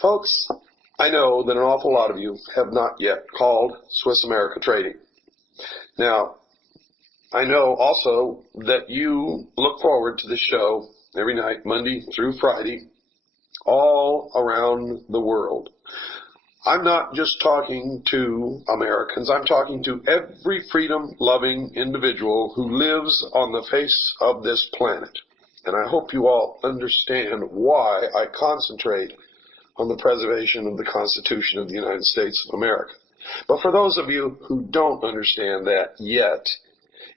Folks, I know that an awful lot of you have not yet called Swiss America Trading. Now, I know also that you look forward to this show every night, Monday through Friday, all around the world. I'm not just talking to Americans. I'm talking to every freedom-loving individual who lives on the face of this planet. And I hope you all understand why I concentrate on the preservation of the Constitution of the United States of America. But for those of you who don't understand that yet,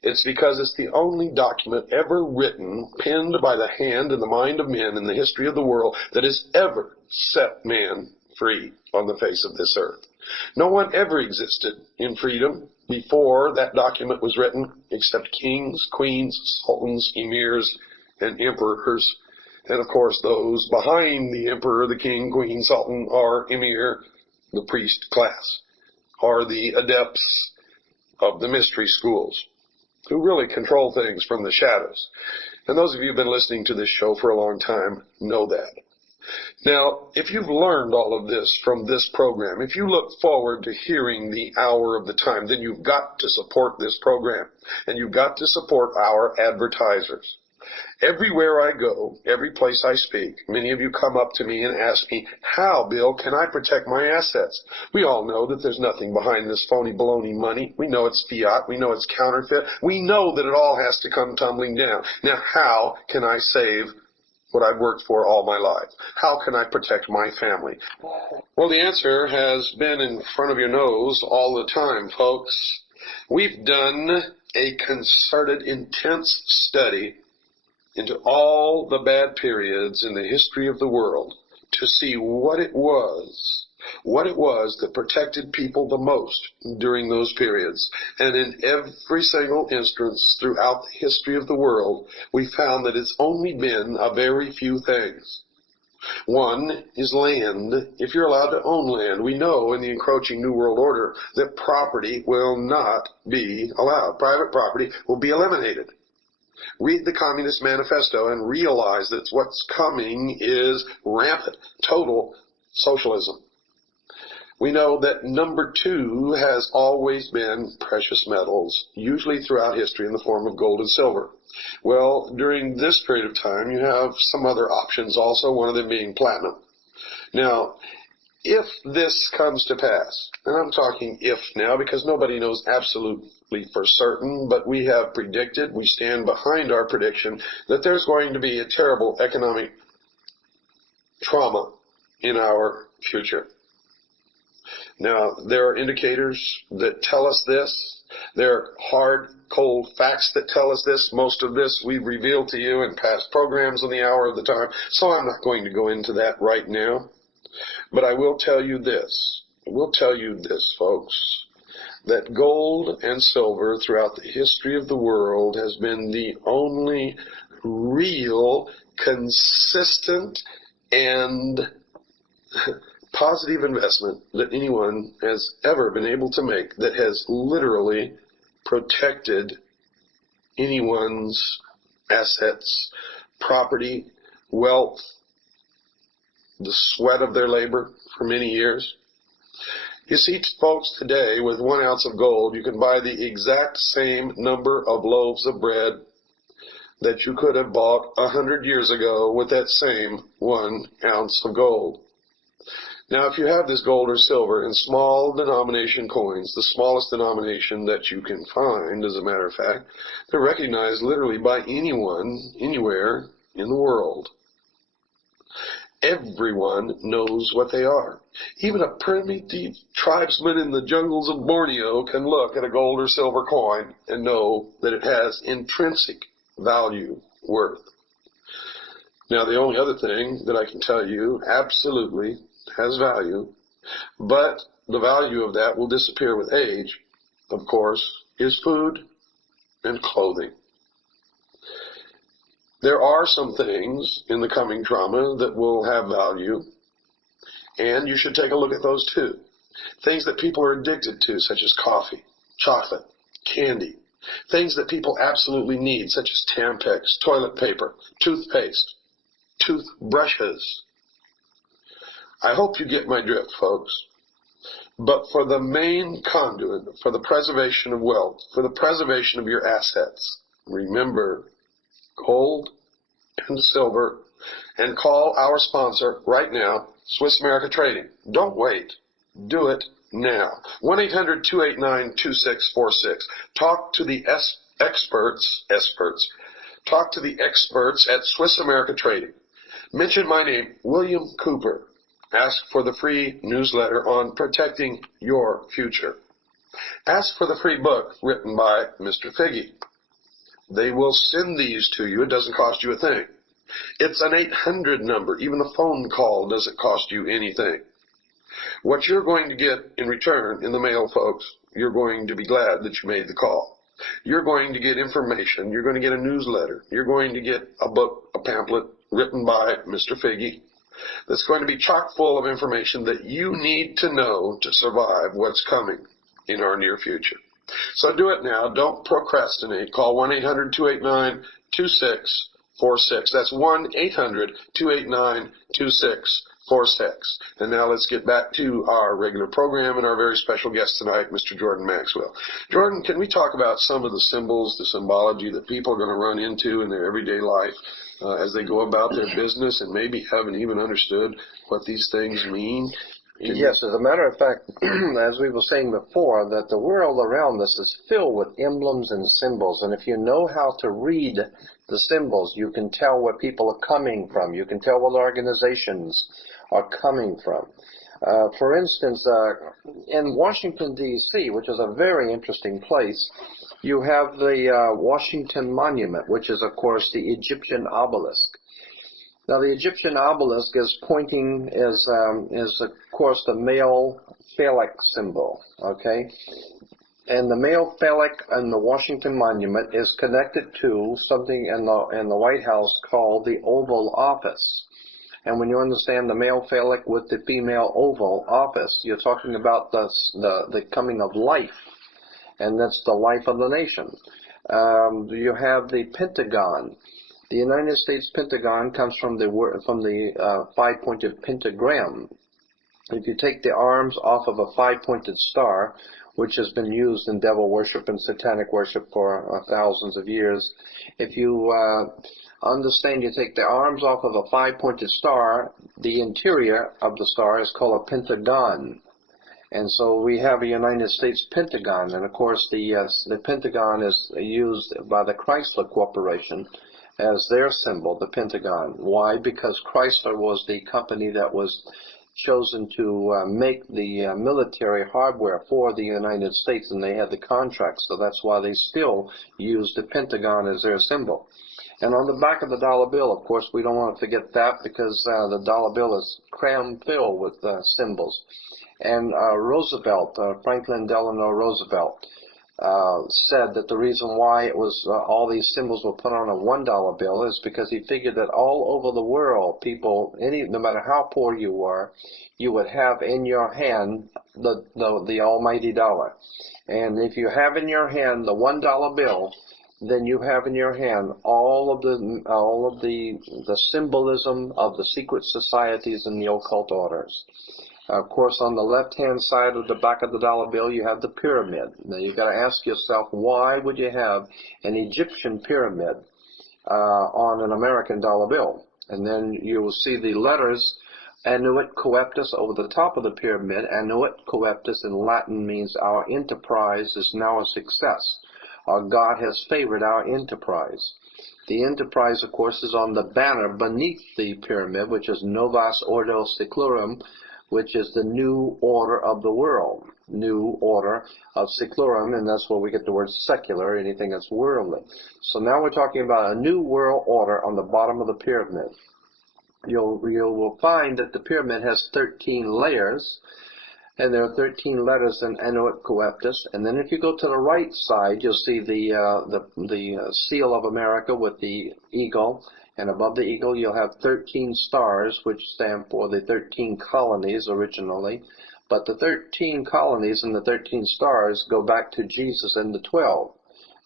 it's because it's the only document ever written, penned by the hand and the mind of men in the history of the world that has ever set man free on the face of this earth. No one ever existed in freedom before that document was written except kings, queens, sultans, emirs, and emperors. And of course, those behind the emperor, the king, queen, sultan, or emir, the priest class, are the adepts of the mystery schools, who really control things from the shadows. And those of you who have been listening to this show for a long time know that. Now, if you've learned all of this from this program, if you look forward to hearing the hour of the time, then you've got to support this program, and you've got to support our advertisers. Everywhere I go, every place I speak, many of you come up to me and ask me, how, Bill, can I protect my assets? We all know that there's nothing behind this phony baloney money. We know it's fiat. We know it's counterfeit. We know that it all has to come tumbling down. Now, how can I save what I've worked for all my life? How can I protect my family? Well, the answer has been in front of your nose all the time, folks. We've done a concerted, intense study into all the bad periods in the history of the world to see what it was that protected people the most during those periods. And in every single instance throughout the history of the world, we found that it's only been a very few things. One is land. If you're allowed to own land, we know in the encroaching New World Order that property will not be allowed. Private property will be eliminated. Read the Communist Manifesto and realize that what's coming is rampant, total socialism. We know that number two has always been precious metals, usually throughout history in the form of gold and silver. Well, during this period of time, you have some other options also, one of them being platinum. Now, if this comes to pass, and I'm talking if now because nobody knows absolutely for certain, but we have predicted, we stand behind our prediction, that there's going to be a terrible economic trauma in our future. Now, there are indicators that tell us this. There are hard, cold facts that tell us this. Most of this we've revealed to you in past programs on the hour of the time, so I'm not going to go into that right now. But I will tell you this. Folks, that gold and silver throughout the history of the world has been the only real, consistent, and positive investment that anyone has ever been able to make that has literally protected anyone's assets, property, wealth, the sweat of their labor for many years. You see, folks, today with 1 ounce of gold, you can buy the exact same number of loaves of bread that you could have bought 100 years ago with that same 1 ounce of gold. Now, if you have this gold or silver in small denomination coins, the smallest denomination that you can find, as a matter of fact, they're recognized literally by anyone, anywhere in the world. Everyone knows what they are. Even a primitive tribesman in the jungles of Borneo can look at a gold or silver coin and know that it has intrinsic value, worth. Now, the only other thing that I can tell you absolutely has value, but the value of that will disappear with age, of course, is food and clothing. There are some things in the coming trauma that will have value, and you should take a look at those too. Things that people are addicted to, such as coffee, chocolate, candy. Things that people absolutely need, such as Tampax, toilet paper, toothpaste, toothbrushes. I hope you get my drift, folks. But for the main conduit, for the preservation of wealth, for the preservation of your assets, remember gold and silver, and call our sponsor right now, Swiss America Trading. Don't wait. Do it now. 1-800-289-2646. Talk to the experts. Talk to the experts at Swiss America Trading. Mention my name, William Cooper. Ask for the free newsletter on protecting your future. Ask for the free book written by Mr. Figge. They will send these to you. It doesn't cost you a thing. It's an 800 number. Even a phone call doesn't cost you anything. What you're going to get in return in the mail, folks, you're going to be glad that you made the call. You're going to get information. You're going to get a newsletter. You're going to get a book, a pamphlet written by Mr. Figge that's going to be chock full of information that you need to know to survive what's coming in our near future. So do it now. Don't procrastinate. Call 1-800-289-2646. That's 1-800-289-2646. And now let's get back to our regular program and our very special guest tonight, Mr. Jordan Maxwell. Jordan, can we talk about some of the symbols, the symbology that people are going to run into in their everyday life as they go about their business and maybe haven't even understood what these things mean? Yes, as a matter of fact, as we were saying before, that the world around us is filled with emblems and symbols. And if you know how to read the symbols, you can tell where people are coming from. You can tell what organizations are coming from. For instance, in Washington, D.C., which is a very interesting place, you have the Washington Monument, which is, of course, the Egyptian obelisk. Now, the Egyptian obelisk is pointing, is of course, the male phallic symbol, okay? And the male phallic in the Washington Monument is connected to something in the White House called the Oval Office. And when you understand the male phallic with the female Oval Office, you're talking about the coming of life, and that's the life of the nation. You have the Pentagon. The United States Pentagon comes from the five-pointed pentagram. If you take the arms off of a five-pointed star, which has been used in devil worship and satanic worship for thousands of years, if you understand, you take the arms off of a five-pointed star, the interior of the star is called a pentagon. And so we have a United States Pentagon, and of course the Pentagon is used by the Chrysler Corporation as their symbol, the Pentagon. Why? Because Chrysler was the company that was chosen to make the military hardware for the United States, and they had the contract, so that's why they still use the Pentagon as their symbol. And on the back of the dollar bill, of course, we don't want to forget that, because the dollar bill is cram-filled with symbols. And Roosevelt, Franklin Delano Roosevelt, said that the reason why it was all these symbols were put on a $1 bill is because he figured that all over the world, people, no matter how poor you were, you would have in your hand the almighty dollar. And if you have in your hand the $1 bill, then you have in your hand all of the symbolism of the secret societies and the occult orders. Of course, on the left-hand side of the back of the dollar bill, you have the pyramid. Now, you've got to ask yourself, why would you have an Egyptian pyramid on an American dollar bill? And then you will see the letters Annuit Coeptus over the top of the pyramid. Annuit Coeptus in Latin means our enterprise is now a success. Our God has favored our enterprise. The enterprise, of course, is on the banner beneath the pyramid, which is Novus Ordo Seclorum, which is the new order of the world, new order of seclorum, and that's where we get the word secular, anything that's worldly. So now we're talking about a new world order on the bottom of the pyramid. You will find that the pyramid has 13 layers, and there are 13 letters in Annuit Coeptus. And then if you go to the right side, you'll see the seal of America with the eagle. And above the eagle, you'll have 13 stars, which stand for the 13 colonies originally. But the 13 colonies and the 13 stars go back to Jesus and the 12,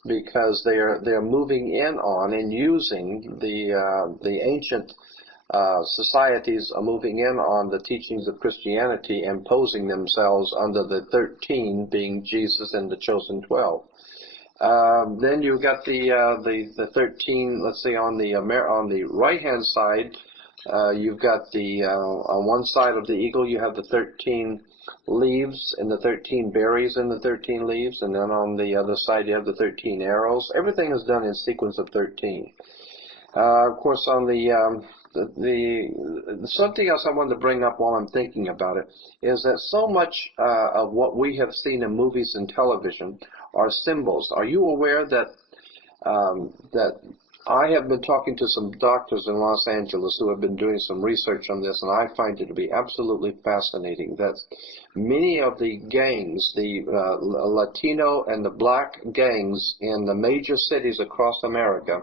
because they're moving in on and using the ancient societies are moving in on the teachings of Christianity, imposing themselves under the 13, being Jesus and the chosen 12. Then you've got the 13. Let's say on the right hand side, you've got on one side of the eagle you have the 13 leaves and the 13 berries in the 13 leaves, and then on the other side you have the 13 arrows. Everything is done in sequence of 13. Of course, on something else I wanted to bring up while I'm thinking about it is that so much of what we have seen in movies and television are symbols. Are you aware that that I have been talking to some doctors in Los Angeles who have been doing some research on this, and I find it to be absolutely fascinating that many of the gangs, the Latino and the black gangs in the major cities across America,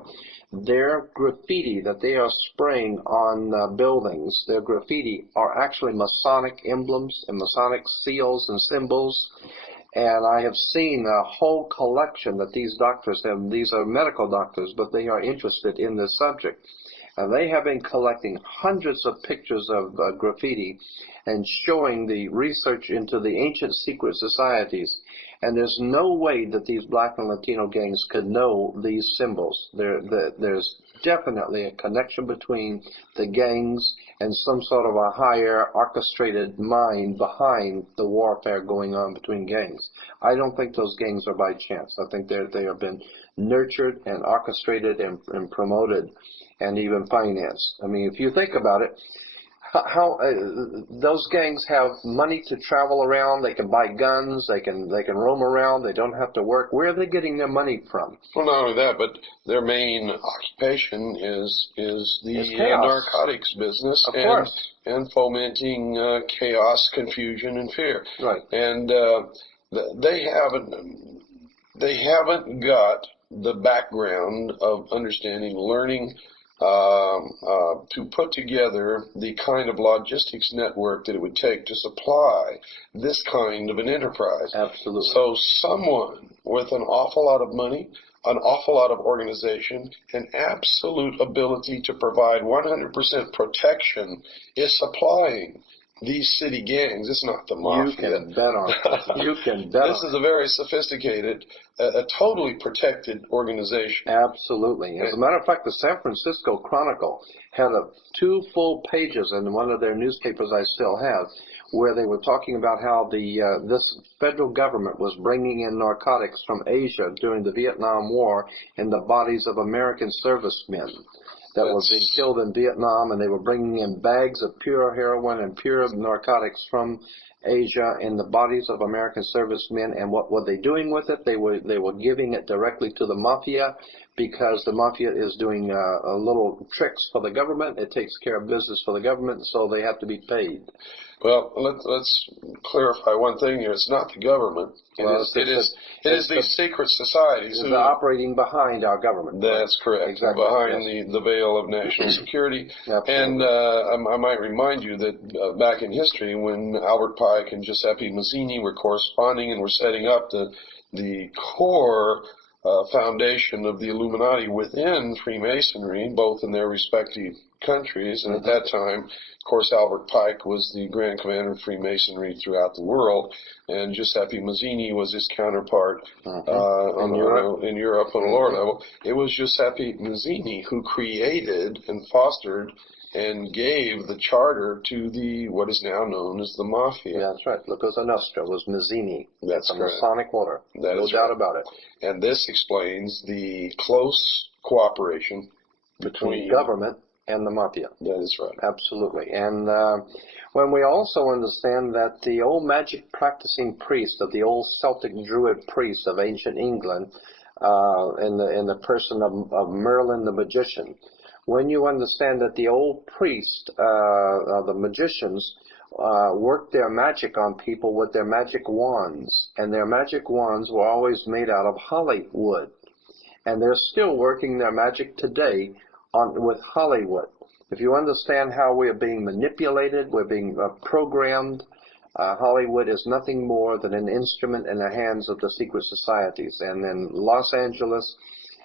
their graffiti that they are spraying on buildings, their graffiti are actually Masonic emblems and Masonic seals and symbols. And I have seen a whole collection that these doctors have. These are medical doctors, but they are interested in this subject. And they have been collecting hundreds of pictures of graffiti and showing the research into the ancient secret societies. And there's no way that these black and Latino gangs could know these symbols. There's definitely a connection between the gangs and some sort of a higher orchestrated mind behind the warfare going on between gangs. I don't think those gangs are by chance. I think they have been nurtured and orchestrated and promoted and even financed. I mean, if you think about it, how those gangs have money to travel around. They can buy guns. They can roam around. They don't have to work. Where are they getting their money from? Well, not only that, but their main occupation is the narcotics business, of course, and fomenting chaos, confusion, and fear. Right. And they haven't got the background of understanding, learning. To put together the kind of logistics network that it would take to supply this kind of an enterprise. Absolutely. So someone with an awful lot of money, an awful lot of organization, and absolute ability to provide 100% protection is supplying these city gangs. It's not the mafia. You can bet on it. You can bet This is a very sophisticated, a totally protected organization. Absolutely. As a matter of fact, the San Francisco Chronicle had 2 full pages in one of their newspapers I still have, where they were talking about how this federal government was bringing in narcotics from Asia during the Vietnam War in the bodies of American servicemen that were being killed in Vietnam, and they were bringing in bags of pure heroin and pure narcotics from Asia in the bodies of American servicemen. And what were they doing with it? They were giving it directly to the mafia, because the mafia is doing little tricks for the government. It takes care of business for the government, so they have to be paid. Well, let's clarify one thing here. It's not the government. It is these secret societies who are operating behind our government. That's correct. Exactly. Behind the veil of national security. Absolutely. And I might remind you that back in history, when Albert Pike and Giuseppe Mazzini were corresponding and were setting up the core foundation of the Illuminati within Freemasonry, both in their respective countries, and at that time, of course, Albert Pike was the Grand Commander of Freemasonry throughout the world, and Giuseppe Mazzini was his counterpart in Europe on a lower level. It was Giuseppe Mazzini who created and fostered and gave the charter to what is now known as the Mafia. Yeah, that's right. La Cosa Nostra was Mazzini. That's a correct. Masonic order. No doubt about it. And this explains the close cooperation between government and the Mafia. That is right. Absolutely. And when we also understand that the old magic practicing priest of the old Celtic Druid priest of ancient England, in the person of Merlin the magician, when you understand that the old priest, the magicians, worked their magic on people with their magic wands, and their magic wands were always made out of holly wood, and they're still working their magic today with Hollywood. If you understand how we are being manipulated, we're being programmed, Hollywood is nothing more than an instrument in the hands of the secret societies. And in Los Angeles,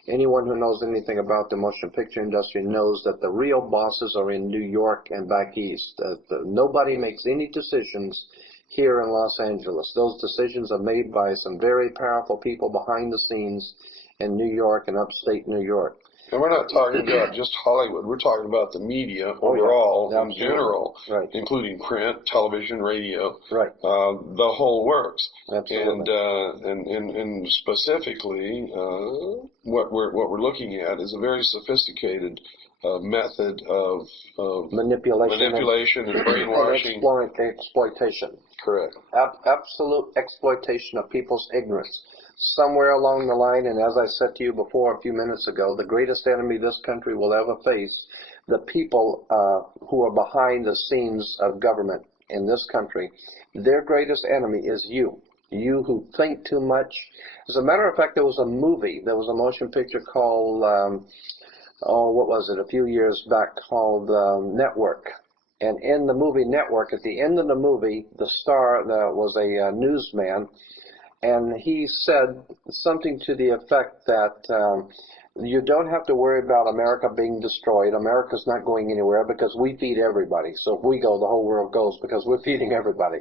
Anyone who knows anything about the motion picture industry knows that the real bosses are in New York and back east. Nobody makes any decisions here in Los Angeles. Those decisions are made by some very powerful people behind the scenes in New York and upstate New York. And we're not talking about just Hollywood. We're talking about the media overall, in general, including print, television, radio, the whole works. Absolutely. And specifically, what we're looking at is a very sophisticated method of manipulation and brainwashing. Exploitation. Correct. Absolute exploitation of people's ignorance. Somewhere along the line, and as I said to you before a few minutes ago, the greatest enemy this country will ever face, the people who are behind the scenes of government in this country, their greatest enemy is you. You who think too much. As a matter of fact, there was a motion picture called, what was it, a few years back, called Network. And in the movie Network, at the end of the movie, the star was a newsman, and he said something to the effect that you don't have to worry about America being destroyed. America's not going anywhere because we feed everybody. So if we go, the whole world goes because we're feeding everybody.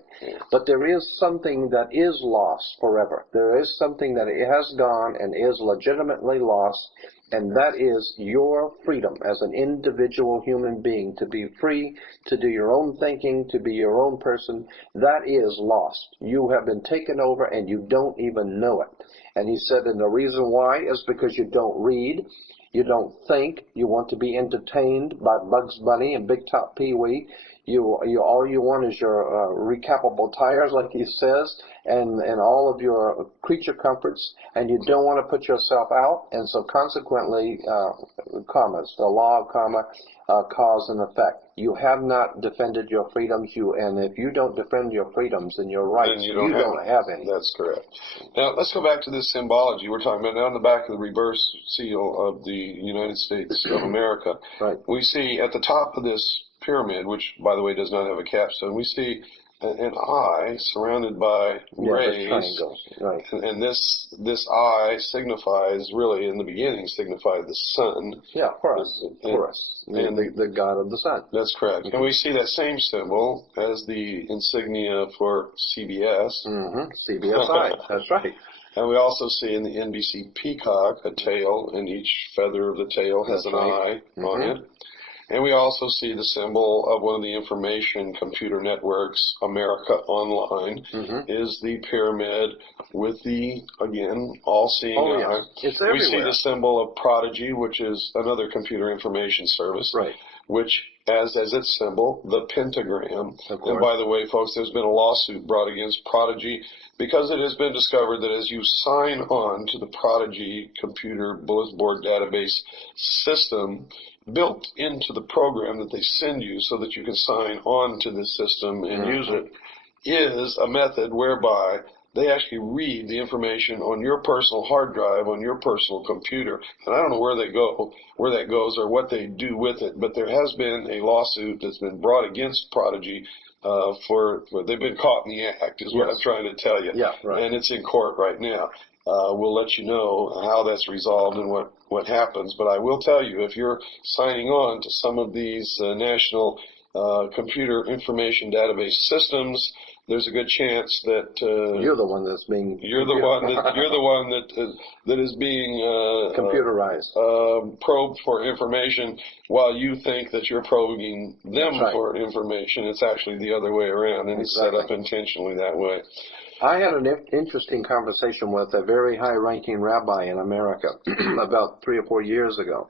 But there is something that is lost forever. There is something that it has gone and is legitimately lost, and that is your freedom as an individual human being to be free, to do your own thinking, to be your own person. That is lost. You have been taken over and you don't even know it. And he said, and the reason why is because you don't read, you don't think, you want to be entertained by Bugs Bunny and Big Top Pee-wee. All you want is your recapable tires, like he says, and all of your creature comforts, and you don't want to put yourself out, and so consequently, commas, the law of karma, cause and effect. You have not defended your freedoms, and if you don't defend your freedoms and your rights, you don't have any. That's correct. Now, let's go back to this symbology we're talking about. Now, on the back of the reverse seal of the United States of America, we see at the top of this pyramid, which, by the way, does not have a capstone, we see an eye surrounded by rays, and this eye signifies, really, in the beginning, signified the sun. Yeah, Horus, the god of the sun. That's correct. And we see that same symbol as the insignia for CBS. CBS eye, that's right. And we also see in the NBC peacock a tail, and each feather of the tail has an eye on it. And we also see the symbol of one of the information computer networks, America Online, is the pyramid with the, again, all-seeing eye. It's everywhere. We see the symbol of Prodigy, which is another computer information service, which has as its symbol the pentagram. And by the way, folks, there's been a lawsuit brought against Prodigy because it has been discovered that as you sign on to the Prodigy computer bulletin board database system, built into the program that they send you so that you can sign on to this system and use it, is a method whereby they actually read the information on your personal hard drive, on your personal computer. And I don't know where that goes or what they do with it, but there has been a lawsuit that's been brought against Prodigy for they've been caught in the act, is what I'm trying to tell you. And it's in court right now. We'll let you know how that's resolved and what happens. But I will tell you, if you're signing on to some of these national computer information database systems, there's a good chance that you're the one that's being that is being computerized, probed for information, while you think that you're probing them for information. It's actually the other way around, and it's set up intentionally that way. I had an interesting conversation with a very high-ranking rabbi in America about 3 or 4 years ago.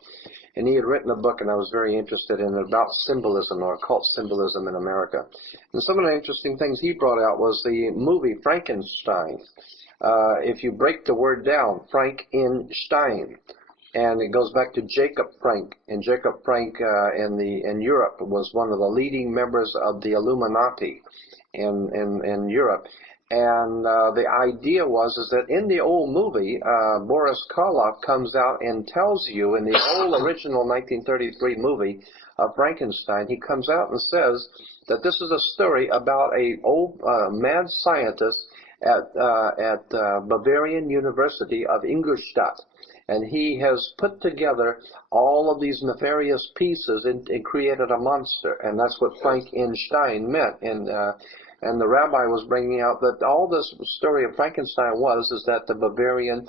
And he had written a book, and I was very interested in it, about symbolism, or occult symbolism in America. And some of the interesting things he brought out was the movie Frankenstein. If you break the word down, Frank-in-Stein, and it goes back to Jacob Frank. And Jacob Frank in Europe was one of the leading members of the Illuminati in Europe. And the idea is that in the old movie, Boris Karloff comes out and tells you, in the old original 1933 movie of Frankenstein, he comes out and says that this is a story about a old mad scientist at Bavarian University of Ingolstadt. And he has put together all of these nefarious pieces and created a monster. And that's what Frankenstein meant. And the rabbi was bringing out that all this story of Frankenstein is that the Bavarian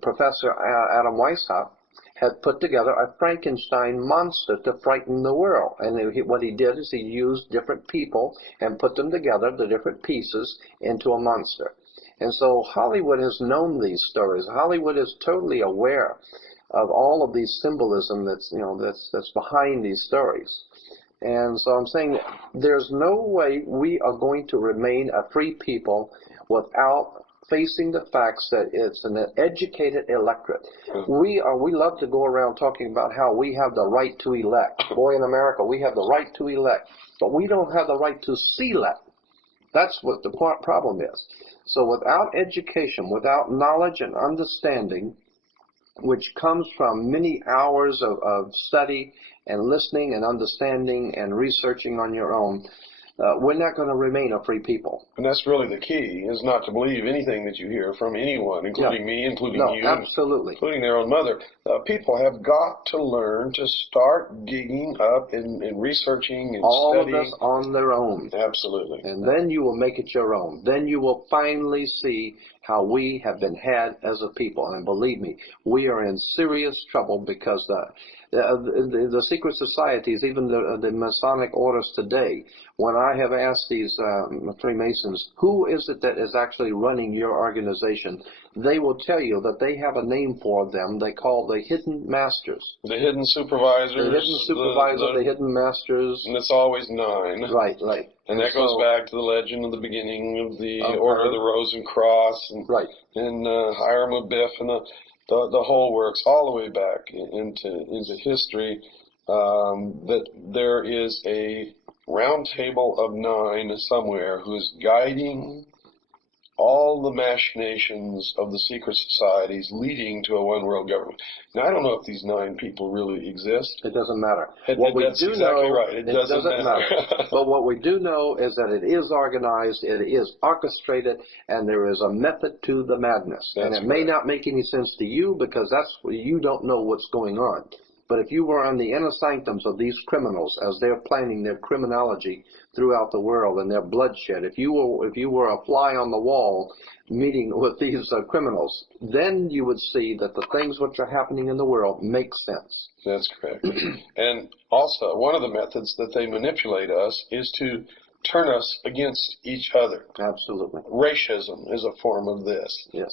Professor Adam Weishaupt had put together a Frankenstein monster to frighten the world. And what he did is he used different people and put them together, the different pieces, into a monster. And so Hollywood has known these stories. Hollywood is totally aware of all of these symbolism that's behind these stories. And so I'm saying there's no way we are going to remain a free people without facing the facts that it's an educated electorate. We love to go around talking about how we have the right to elect. Boy, in America, we have the right to elect, but we don't have the right to select. That's what the problem is. So without education, without knowledge and understanding, which comes from many hours of study and listening and understanding and researching on your own, we're not going to remain a free people. And that's really the key, is not to believe anything that you hear from anyone, including me, including you, absolutely, including their own mother. People have got to learn to start digging up and researching and all studying. All of this on their own. Absolutely. And then you will make it your own. Then you will finally see how we have been had as a people. And believe me, we are in serious trouble because the secret societies, even the Masonic orders today, when I have asked these Freemasons, who is it that is actually running your organization, they will tell you that they have a name for them they call the hidden masters. The hidden supervisors. The hidden supervisor, the hidden masters. And it's always 9. Right. And that goes back to the legend of the beginning of the Order of the Rose and Cross. And, and Hiram Abiff and the whole works all the way back into history, that there is a round table of 9 somewhere who's guiding all the machinations of the secret societies leading to a one-world government. Now, I don't know if these 9 people really exist. It doesn't matter. That's exactly right. It doesn't matter. But what we do know is that it is organized, it is orchestrated, and there is a method to the madness. And it may not make any sense to you because you don't know what's going on. But if you were on the inner sanctums of these criminals as they're planning their criminology throughout the world and their bloodshed, if you were a fly on the wall meeting with these criminals, then you would see that the things which are happening in the world make sense. That's correct. And also, one of the methods that they manipulate us is to turn us against each other. Absolutely. Racism is a form of this. Yes.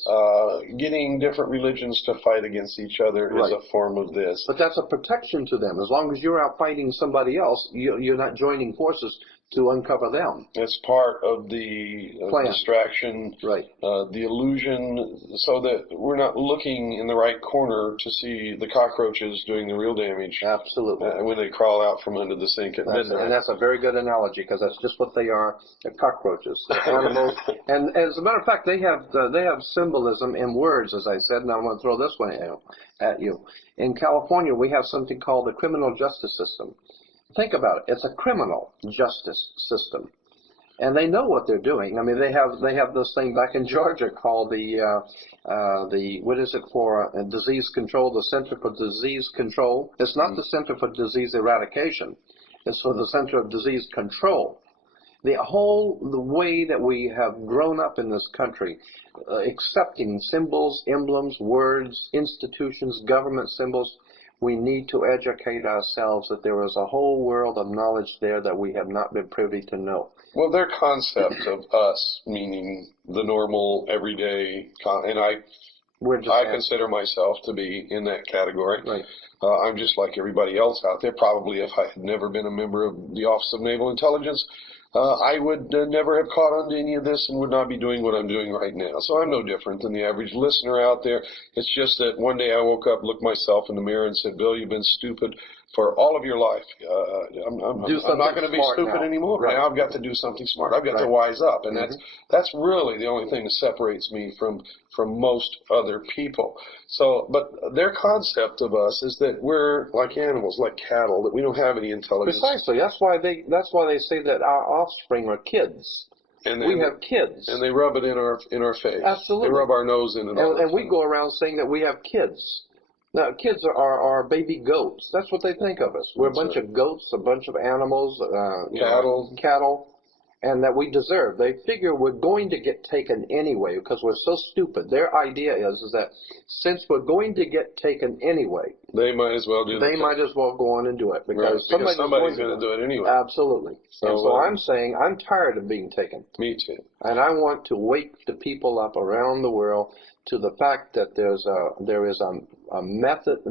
Getting different religions to fight against each other is a form of this. But that's a protection to them. As long as you're out fighting somebody else, you're not joining forces to uncover them. It's part of the distraction, the illusion, so that we're not looking in the right corner to see the cockroaches doing the real damage. Absolutely. When they crawl out from under the sink at midnight. And that's a very good analogy, because that's just what they are. They're cockroaches. They're animals. And as a matter of fact, they have symbolism in words, as I said, and I'm going to throw this one at you. In California, we have something called the criminal justice system. Think about it. It's a criminal justice system, and they know what they're doing. I mean, they have this thing back in Georgia called the what is it for disease control? The Center for Disease Control. It's not the Center for Disease Eradication. It's for the Center of Disease Control. The way that we have grown up in this country, accepting symbols, emblems, words, institutions, government symbols. We need to educate ourselves that there is a whole world of knowledge there that we have not been privy to know. Well, their concept of us, meaning the normal, everyday, and I consider myself to be in that category. Right. I'm just like everybody else out there. Probably if I had never been a member of the Office of Naval Intelligence, I would never have caught on to any of this and would not be doing what I'm doing right now. So I'm no different than the average listener out there. It's just that one day I woke up, looked myself in the mirror and said, Bill, you've been stupid for all of your life. I'm not going to be stupid anymore. Right. Now I've got to do something smart. I've got to wise up. And that's really the only thing that separates me from most other people. So, but their concept of us is that we're like animals, like cattle, that we don't have any intelligence. Precisely. That's why they say that our offspring are kids. And we have kids. And they rub it in our face. Absolutely. They rub our nose in it all the And we time. go around saying that we have kids. Now, kids are baby goats. That's what they think of us. We're a bunch of goats, a bunch of animals, cattle, and that we deserve. They figure we're going to get taken anyway because we're so stupid. Their idea is that since we're going to get taken anyway, they might as well They might as well go on and do it because somebody's going to do it anyway. Absolutely. So I'm saying I'm tired of being taken. Me too. And I want to wake the people up around the world to the fact that there is a method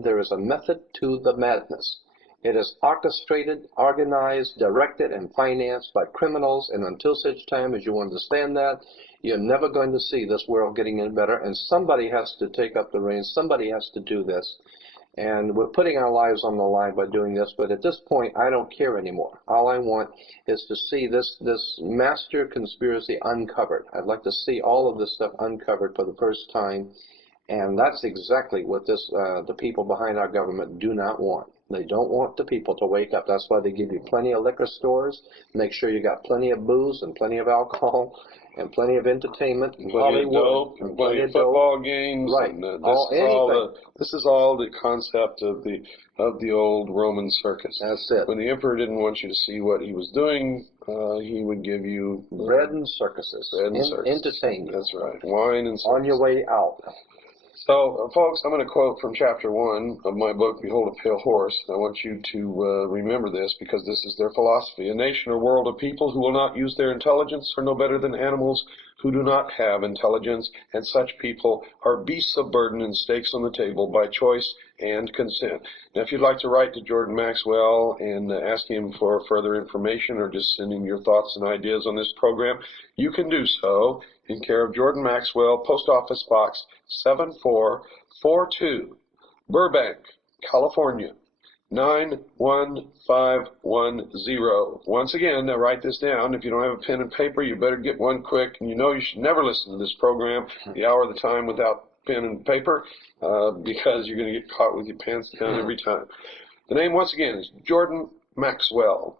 to the madness. It is orchestrated, organized, directed, and financed by criminals, and until such time as you understand that, you're never going to see this world getting any better, and somebody has to take up the reins, somebody has to do this. And we're putting our lives on the line by doing this, but at this point, I don't care anymore. All I want is to see this master conspiracy uncovered. I'd like to see all of this stuff uncovered for the first time, and that's exactly what the people behind our government do not want. They don't want the people to wake up. That's why they give you plenty of liquor stores, make sure you got plenty of booze and plenty of alcohol, and plenty of entertainment, and Hollywood, and plenty of football games. Right. And, this is all the concept of the old Roman circus. That's it. When the emperor didn't want you to see what he was doing, he would give you bread and circuses. Entertain you. That's right. Wine and circus. On your way out. So, folks, I'm going to quote from Chapter 1 of my book, Behold a Pale Horse. I want you to remember this because this is their philosophy. A nation or world of people who will not use their intelligence are no better than animals who do not have intelligence, and such people are beasts of burden and stakes on the table by choice and consent. Now, if you'd like to write to Jordan Maxwell and ask him for further information or just send him your thoughts and ideas on this program, you can do so in care of Jordan Maxwell, Post Office Box 7442, Burbank, California, 91510. Once again, now write this down. If you don't have a pen and paper, you better get one quick. And you know you should never listen to this program the hour of the time without pen and paper because you're going to get caught with your pants down every time. The name, once again, is Jordan Maxwell.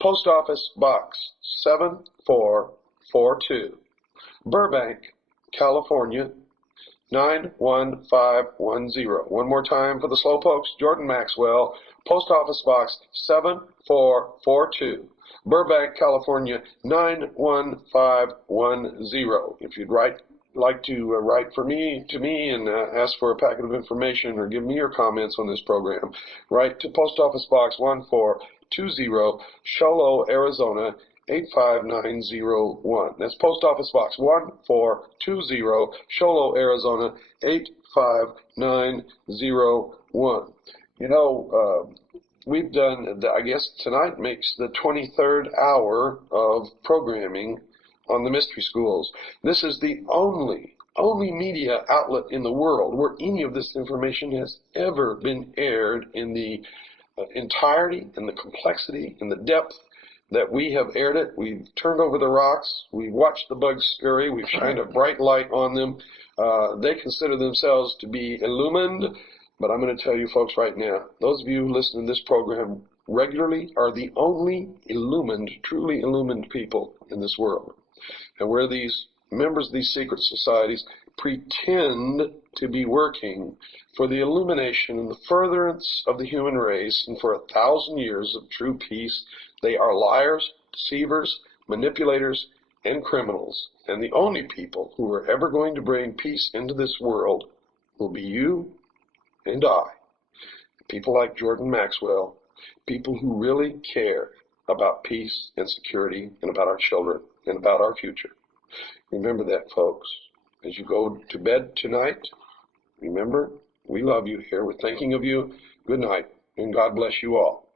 Post Office Box 7442, Burbank, California, 91510. One more time for the slowpokes. Jordan Maxwell, Post Office Box 7442, Burbank, California, 91510. If you'd like to write to me and ask for a packet of information or give me your comments on this program, write to Post Office Box 1420, Sholo, Arizona, 85901. That's Post Office Box 1420, Sholo, Arizona, 85901. You know, we've done, I guess tonight makes the 23rd hour of programming on the mystery schools. This is the only media outlet in the world where any of this information has ever been aired in the entirety and the complexity and the depth that we have aired it. We've turned over the rocks. We've watched the bugs scurry. We've shined a bright light on them. They consider themselves to be illumined, but I'm going to tell you folks right now, those of you who listen to this program regularly are the only illumined, truly illumined people in this world. And where these members of these secret societies pretend to be working for the illumination and the furtherance of the human race and for 1,000 years of true peace, they are liars, deceivers, manipulators, and criminals. And the only people who are ever going to bring peace into this world will be you and I. People like Jordan Maxwell, people who really care about peace and security and about our children and about our future. Remember that, folks. As you go to bed tonight, remember, we love you here. We're thinking of you. Good night, and God bless you all.